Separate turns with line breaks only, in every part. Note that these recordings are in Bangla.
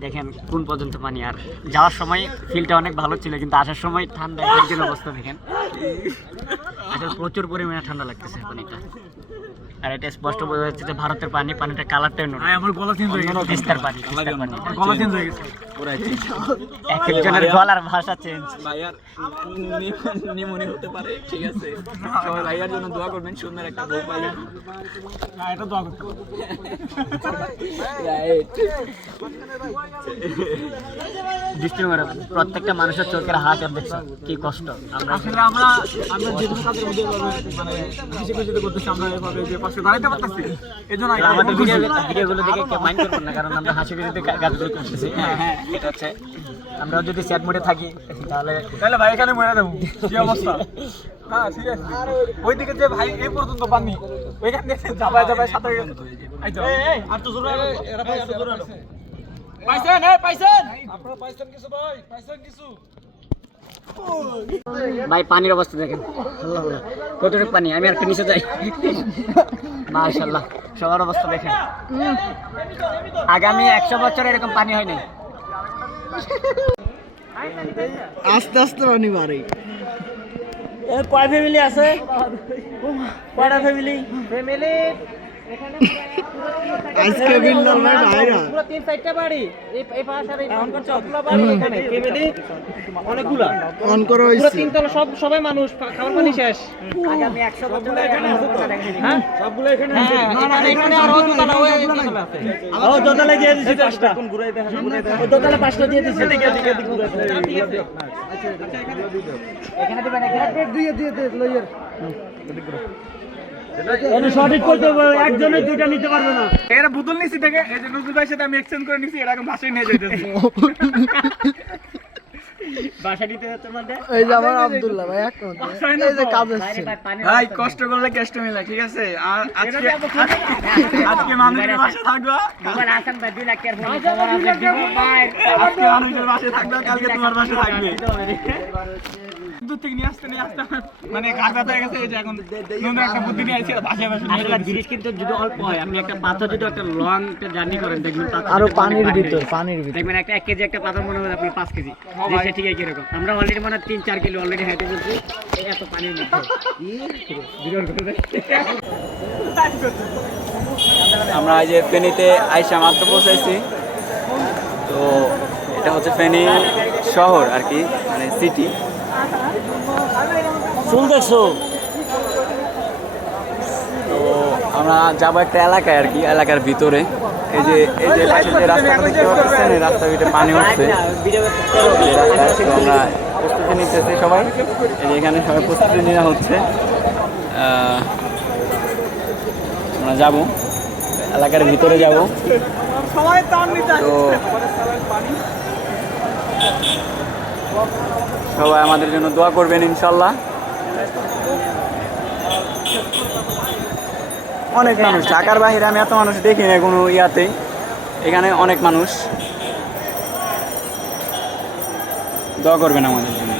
দেখেন কোন পর্যন্ত পানি আর যাওয়ার সময় ফিলটা অনেক ভালো ছিল কিন্তু আসার সময় ঠান্ডা অবস্থা দেখেন। আসলে প্রচুর পরিমাণে ঠান্ডা লাগতেছে পানিটা। আর এটা স্পষ্ট বোঝা যাচ্ছে যে ভারতের পানি পানিটা কালারটা অন্য
আমার গলা চেঞ্জ হয়ে গেছে।
তিস্তার পানি তিস্তার পানি।
গলা চেঞ্জ হয়ে গেছে।
এক একজনের গলার ভাষা চেঞ্জ
ভাইয়ার নিমনি হতে পারে ঠিক আছে। সবাই ভাইয়ার জন্য দোয়া করবেন সুন্দর একটা বউ
না এটা দোয়া করতে
করে প্রত্যেকটা মানুষের চোখের হাত আর দেখছ কি কষ্ট। আমরা
আসলে আমরা আমরা কাজের মধ্যে মানে খুশি খুশিতে করতেছি আমরা এভাবে যে পাশে দাঁড়াইতে পারতেছি এই জন্য
আমাদের ভিডিওগুলো দেখে কেউ মাইন্ড করবেন না কারণ আমরা হাসি খুশিতে কাজগুলো করতেছি। হ্যাঁ হ্যাঁ। এটা হচ্ছে আমরা যদি স্যাড মুডে থাকি তাহলে
তাহলে ভাই এখানে মরে দেবো কি অবস্থা? হ্যাঁ ওইদিকে যে ভাই এই পর্যন্ত পাননি ওইখান থেকে যাবায় যাবায় সাথে আর তো জোরে এরা ভাই আর তো জোরে পাইছেন এই পাইছেন। আপনারা পাইছেন কিছু ভাই? পাইছেন কিছু?
ভাই পানির অবস্থা দেখেন। আল্লাহ আল্লাহ। কতটুকু পানি? আমি আর একটু নিচে যাই। মাশাল্লাহ সবার অবস্থা দেখেন। আগামী একশো বছর এরকম পানি হয়নি
আস্তে আস্তে পানি বাড়ে।
কয় ফ্যামিলি আছে? কয়টা ফ্যামিলি ফ্যামিলি
আজকে বিল্লাল ভাই ভাইরা।
পুরো তিন চারটা বাড়ি। এই এই পাশ আর এই সবগুলো বাড়ি এখানে ফ্যামিলি অনেকগুলা।
অন করা
পুরো
হয়েছে।
তিনতলা সব সবাই মানুষ খাবার পানি শেষ। আগামী একশো বছর হ্যাঁ?
সবগুলো এখানে
হ্যাঁ এখানে এখানে আরও দোতলা ওই দোতলা আছে। ও দোতলা দিয়ে দিছি পাঁচটা কোন ঘুরাই দেখা ও দোতলা পাঁচটা দিয়ে দিছি। এদিকে এদিকে এখানে দিবেন এখানে
দিয়ে দিয়ে দিয়ে লইয়ের।
সঠিক করতে একজনের দুইটা নিতে পারবে না।
এরা বোতল নিছি থেকে এই যে নজরুল ভাইয়ের সাথে আমি এক্সচেঞ্জ করে নিছি এরকম ভাষায় নিয়ে যাইতেছি।
বাসা নিতে হচ্ছে
এই যে আমার আব্দুল্লাহ ভাই এক এই যে কাজ এসছে
ভাই কষ্ট করলে কেষ্ট মিলে ঠিক আছে? আর আজকে আজকে মানুষের বাসা থাকবা?
আমার আসাম ভাই দুই লাখ ফোন সবার আছে দিব ভাই
আজকে মানুষের বাসা থাকবে কালকে তোমার বাসা থাকবে। দূর থেকে নিয়ে আসতে নিয়ে আসতে মানে ঘাট হয়ে গেছে যে এখন নতুন একটা বুদ্ধি নিয়ে আসছে বাসা নিয়ে
জিনিস কিন্তু যদি অল্প হয় আপনি একটা পাথর যদি একটা লং একটা জার্নি করেন দেখবেন আরও
পানির ভিতর পানির ভিতর।
দেখবেন একটা এক কেজি একটা পাথর মনে হয় আপনি পাঁচ কেজি। দেশে ঠিক আছে এরকম আমরা অলরেডি মানে তিন চার কিলো অলরেডি হাইটে বলছি এত পানির মধ্যে।
আমরা এই যে ফেনীতে আইসা মাত্র পৌঁছাইছি। তো এটা হচ্ছে ফেনী শহর আর কি মানে সিটি
ফুল দেখছ?
তো আমরা যাব একটা এলাকায় আর কি এলাকার ভিতরে। এই যে এই যে পাশে যে রাস্তাটা দেখতে পাচ্ছেন এই রাস্তার ভিতরে পানি তো আমরা প্রস্তুতি নিতেছি সবাই এই যে এখানে সবাই প্রস্তুতি নেওয়া হচ্ছে। আহ, আমরা যাব। এলাকার ভিতরে যাব।
সবাই তার নিতে
তো সবাই আমাদের জন্য দোয়া করবেন ইনশাল্লাহ। অনেক মানুষ ঢাকার বাইরে আমি এত মানুষ দেখি না কোনো ইয়াতে এখানে অনেক মানুষ দোয়া করবেন আমাদের জন্য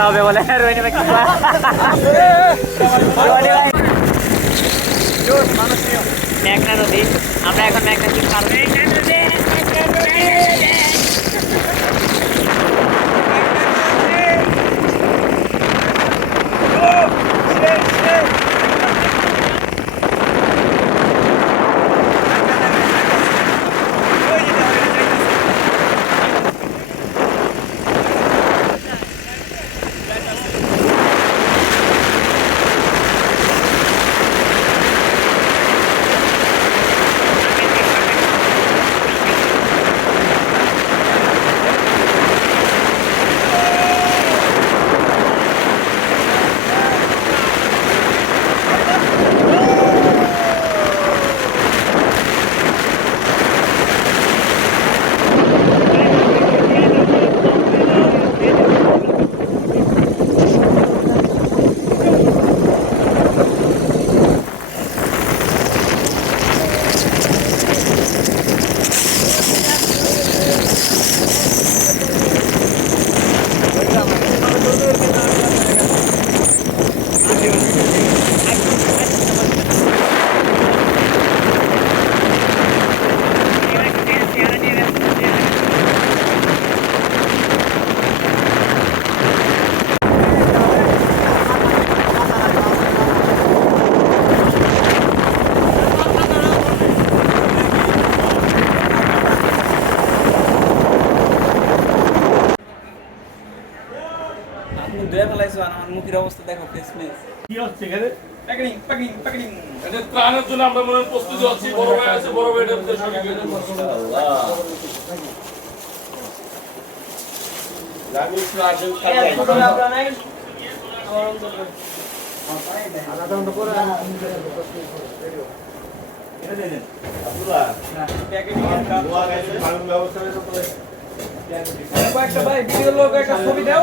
খেলা হবে বলে। রোহিণী ভাই মেঘনা নদী আমরা এখন মেঘনা নদী পার হয়ে আর আমার মুখের অবস্থা দেখো ফেসমেস
কি হচ্ছে এখানে?
Packeting packeting packeting.
এটা ত্রাণের জন্য আমরা মনে প্রস্তুতি হচ্ছি বড় ভাই আছে বড় ভাই যাবে।
কয়েকটা ভাই ভিডিও লোক একটা ছবি দাও।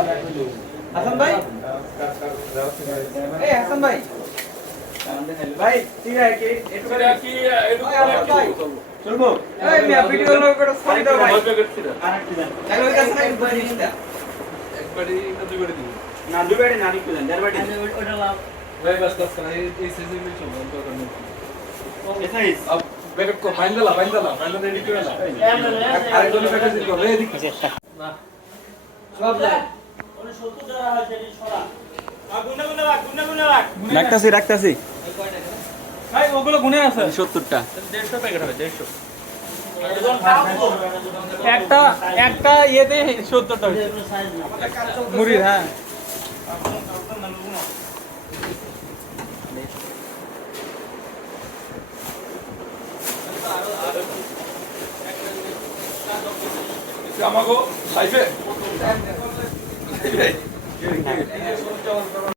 হাসান ভাই? এই হাসান ভাই। ভাই ঠিক আছে কি একটু
এটা কি একটু
ভাই, চলবো? এই মিয়া ভিডিও লোক একটা ছবি দাও ভাই।
প্যাকেট ছিল
দেখো এটা আছে নাকি ভাই জিনিসটা
একবারই না দুইবারই দিবি?
না দুই বাড়ি না নিকুলেন দেড় বাড়ি
ভাই বাস বাস করা এই সিজন মিল চলবে অন্তত করতে
এসাইস
আব প্যাকেট কো ফাইনাল ফাইনাল ফাইনাল রেডি করে না আরেকজন প্যাকেট দিতে হবে এদিকে
সব যায়
রাখতাছি রাখতাছি।
ভাই ওগুলো গুনে আছে।
সত্তরটা।
দেড়শো প্যাকেট হবে দেড়শো। একটা একটা ইয়েতে সত্তরটা মুড়ির হ্যাঁ।
ってみたい。